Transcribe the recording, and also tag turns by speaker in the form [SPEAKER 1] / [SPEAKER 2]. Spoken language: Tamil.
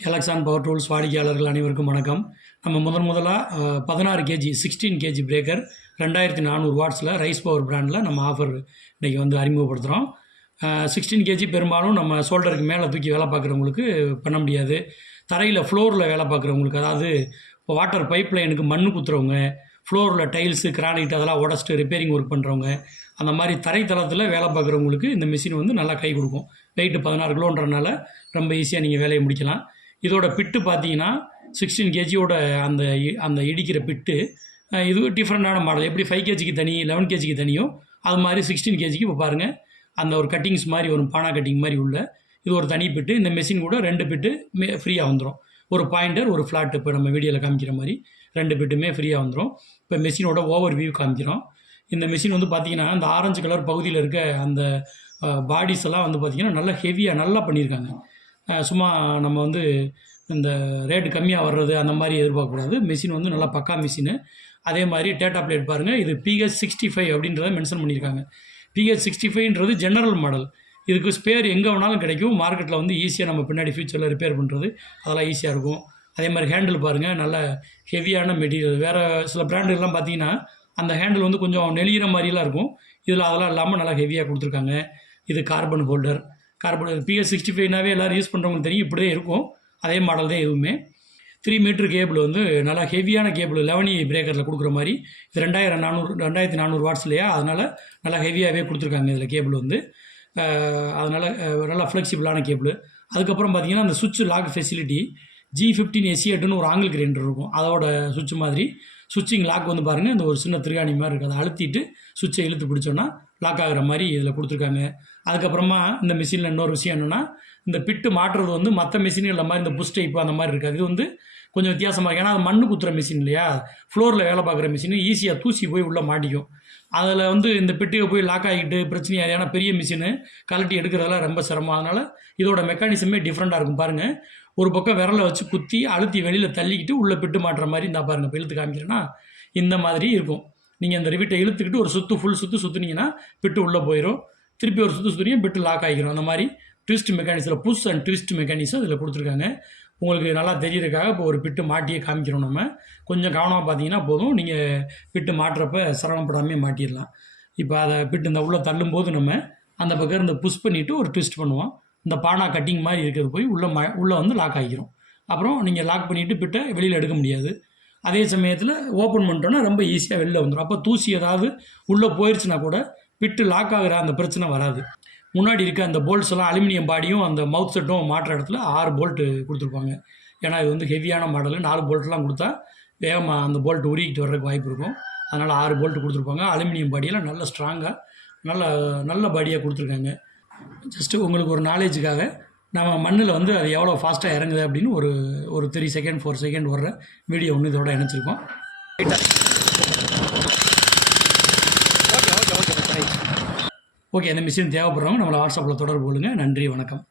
[SPEAKER 1] கேலக்ஸான் பவர் டூல்ஸ் வாடிக்கையாளர்கள் அனைவருக்கும் வணக்கம். நம்ம முதன் முதலாக பதினாறு கேஜி சிக்ஸ்டீன் கேஜி பிரேக்கர் ரெண்டாயிரத்தி நானூறு வாட்ஸில் ரைஸ் பவர் பிராண்டில் நம்ம ஆஃபர் இன்றைக்கி வந்து அறிமுகப்படுத்துகிறோம் சிக்ஸ்டீன் கேஜி பெரும்பாலும் நம்ம ஷோல்டருக்கு மேலே தூக்கி வேலை பார்க்குறவங்களுக்கு பண்ண முடியாது. தரையில் ஃப்ளோரில் வேலை பார்க்குறவங்களுக்கு அதாவது இப்போ வாட்டர் பைப் லைனுக்கு மண் குத்துறவங்க ஃப்ளோரில் டைல்ஸு கிரானைட் அதெல்லாம் உடச்சிட்டு ரிப்பேரிங் ஒர்க் பண்ணுறவங்க அந்த மாதிரி தரைத்தளத்தில் வேலை பார்க்குறவங்களுக்கு இந்த மிஷின் வந்து நல்லா கை கொடுக்கும். வெயிட்டு பதினாறு கிலோன்றனால ரொம்ப ஈஸியாக நீங்கள் வேலையை முடிக்கலாம். இதோட பிட்டு பார்த்தீங்கன்னா சிக்ஸ்டீன் கேஜியோட அந்த இ- அந்த இடிக்கிற பிட்டு. இது டிஃப்ரெண்ட்டான மாடல் எப்படி ஃபைவ் கேஜிக்கு தனி லெவன் கேஜிக்கு தனியோ அது மாதிரி சிக்ஸ்டீன் கேஜிக்கு இப்போ பாருங்கள் அந்த ஒரு கட்டிங்ஸ் மாதிரி வரும் பானா கட்டிங் மாதிரி உள்ள இது ஒரு தனி பிட்டு. இந்த மெஷின் கூட ரெண்டு பிட்டு ஃப்ரீயாக வந்துடும் ஒரு பாயிண்டர் ஒரு ஃப்ளாட் இப்போ நம்ம வீடியோவில் காமிக்கிற மாதிரி ரெண்டு பிட்டுமே ஃப்ரீயாக வந்துடும் இப்போ மெஷினோட ஓவர் வியூ காமிக்கிறோம். இந்த மிஷின் வந்து பார்த்தீங்கன்னா அந்த ஆரஞ்சு கலர் பகுதியில் இருக்க அந்த பாடிஸ் எல்லாம் வந்து பார்த்தீங்கன்னா நல்லா ஹெவியாக நல்லா பண்ணியிருக்காங்க. சும்மா நம்ம வந்து இந்த ரேட்டு கம்மியாக வர்றது அந்த மாதிரி எதிர்பார்க்கக்கூடாது. மிஷின் வந்து நல்லா பக்கா மிஷினு அதே மாதிரி டேட்டா பிளேட் பாருங்கள் இது பிஹெச் சிக்ஸ்டி ஃபைவ் அப்படின்றத மென்ஷன் பண்ணியிருக்காங்க. பிஹெச் சிக்ஸ்டி ஃபைவ்ன்றது ஜெனரல் மாடல் இதுக்கு ஸ்பேர் எங்கே வேணாலும் கிடைக்கும். மார்க்கெட்டில் வந்து ஈஸியாக நம்ம பின்னாடி ஃப்யூச்சரில் ரிப்பேர் பண்ணுறது அதெல்லாம் ஈஸியாக இருக்கும். அதே மாதிரி ஹேண்டில் பாருங்கள் நல்ல ஹெவியான மெட்டீரியல் வேறு சில பிராண்டுகள்லாம் பார்த்தீங்கன்னா அந்த ஹேண்டில் வந்து கொஞ்சம் நெளிகிற மாதிரிலாம் இருக்கும். இதில் அதெல்லாம் இல்லாமல் நல்லா ஹெவியாக கொடுத்துருக்காங்க. இது carbon holder carbon PS sixty ஃபைவ்னாவே எல்லோரும் யூஸ் பண்ணுறவங்க தெரியும். இப்படியே இருக்கும். அதே மாடல் தான் எதுவுமே. த்ரீ மீட்டர் கேபிள் வந்து நல்லா ஹெவியான கேபிள் லெவனி பிரேக்கரில் கொடுக்குற மாதிரி. இது ரெண்டாயிரம் நானூறு ரெண்டாயிரத்தி நானூறு வாட்ஸ் இல்லையா? அதனால் நல்லா ஹெவியாகவே கொடுத்துருக்காங்க இதில் கேபிள் வந்து. அதனால் நல்லா ஃப்ளெக்சிபிளான கேபிள் அதுக்கப்புறம் பார்த்தீங்கன்னா அந்த சுவிட்ச் லாக் ஃபெசிலிட்டி ஜி ஃபிஃப்டீன் எஸ்சிஎட்டுன்னு ஒரு ஆங்கிள் கிரைண்டர் இருக்கும். அதோட சுவிட்ச் மாதிரி. சுவிட்சிங் லாக் வந்து பாருங்கள் இந்த ஒரு சின்ன திருகாணி மாதிரி இருக்குது அதை அழுத்திட்டு சுவிட்சை இழுத்து பிடிச்சோன்னா லாக் ஆகிற மாதிரி இதில் கொடுத்துருக்காங்க. அதுக்கப்புறமா இந்த மிஷினில் இன்னொரு விஷயம் என்னென்னா இந்த பிட்டு மாட்டுறது வந்து மற்ற மிஷின்களில் மாதிரி இந்த புஷ் டைப் அந்த மாதிரி இருக்காது. இது வந்து கொஞ்சம் வித்தியாசமாக இருக்கு. ஏன்னா அது மண்ணு குத்துற மிஷின் இல்லையா? ஃப்ளோரில் வேலை பார்க்குற மிஷின் ஈஸியாக தூசி போய் உள்ளே மாட்டிக்கும். அதில் வந்து இந்த பெட்டியை போய் லாக் ஆகிட்டு பிரச்சனையாக ஏன்னா பெரிய மிஷினு கழட்டி எடுக்கிறதெல்லாம் ரொம்ப சிரமம். அதனால் இதோட மெக்கானிசமே டிஃப்ரெண்ட்டாக இருக்கும் பாருங்கள் ஒரு பக்கம் விரலை வச்சு குத்தி அழுத்தி வெளியில் தள்ளிக்கிட்டு உள்ளே பிட்டு மாட்டுற மாதிரி இந்த பாருங்கள் இப்போ இழுத்து காமிக்கிறேன்னா இந்த மாதிரி இருக்கும். நீங்கள் அந்த ரிவிட்டை இழுத்துக்கிட்டு ஒரு சுற்று ஃபுல் சுற்று சுற்றுனீங்கன்னா பிட்டு உள்ளே போயிடும் திருப்பி ஒரு சுற்று சுற்றுனீங்க பிட்டு லாக் ஆகிரும். அந்த மாதிரி ட்விஸ்ட் மெக்கானிஸில் புஷ் அண்ட் ட்விஸ்ட் மெக்கானிசம் இதில் கொடுத்துருக்காங்க. உங்களுக்கு நல்லா தெரியறதுக்காக இப்போ ஒரு பிட்டு மாட்டியே காமிக்கிறோம் நம்ம. கொஞ்சம் கவனமாக பார்த்தீங்கன்னா போதும். நீங்கள் பிட்டு மாட்டுறப்ப சிரமப்படாமே மாட்டிடலாம். இப்போ அதை பிட்டு இந்த உள்ளே தள்ளும்போது நம்ம அந்த பக்கம் இருந்து புஷ் பண்ணிவிட்டு ஒரு ட்விஸ்ட் பண்ணுவோம். இந்த பானா கட்டிங் மாதிரி இருக்கிறது போய் உள்ளே ம உள்ளே வந்து லாக் ஆகிக்கிறோம் அப்புறம் நீங்கள் லாக் பண்ணிவிட்டு பிட்டை வெளியில் எடுக்க முடியாது. அதே சமயத்தில் ஓப்பன் பண்ணிட்டோன்னா ரொம்ப ஈஸியாக வெளில வந்துடும் அப்போ தூசி ஏதாவது உள்ளே போயிடுச்சுன்னா கூட பிட்டு லாக் ஆகிற அந்த பிரச்சனை வராது. முன்னாடி இருக்க அந்த போல்ட்ஸ் எல்லாம் அலுமினியம் பாடியும் அந்த மவுத் செட்டும் மாற்ற இடத்துல ஆறு போல்ட்டு கொடுத்துருப்பாங்க. ஏன்னா இது வந்து ஹெவியான மாடலு நாலு போல்ட்லாம் கொடுத்தா வேகமாக அந்த போல்ட் உருகிட்டு வர்றதுக்கு வாய்ப்பு இருக்கும். அதனால் ஆறு போல்ட்டு கொடுத்துருப்பாங்க. அலுமினியம் பாடியெல்லாம் நல்ல ஸ்ட்ராங்காக நல்ல நல்ல பாடியாக கொடுத்துருக்காங்க. ஜஸ்ட்டு உங்களுக்கு ஒரு நாலேஜுக்காக நம்ம மண்ணில் வந்து அது எவ்வளோ ஃபாஸ்ட்டாக இறங்குது அப்படின்னு ஒரு ஒரு த்ரீ செகண்ட் ஃபோர் செகண்ட் வர்ற வீடியோ ஒன்று இதோட இணைச்சிருக்கோம். ஓகே அந்த மிஷின் தேவைப்படுறவங்க நம்மளை வாட்ஸ்அப்பில் தொடர்பு கொள்ளுங்கள் நன்றி வணக்கம்.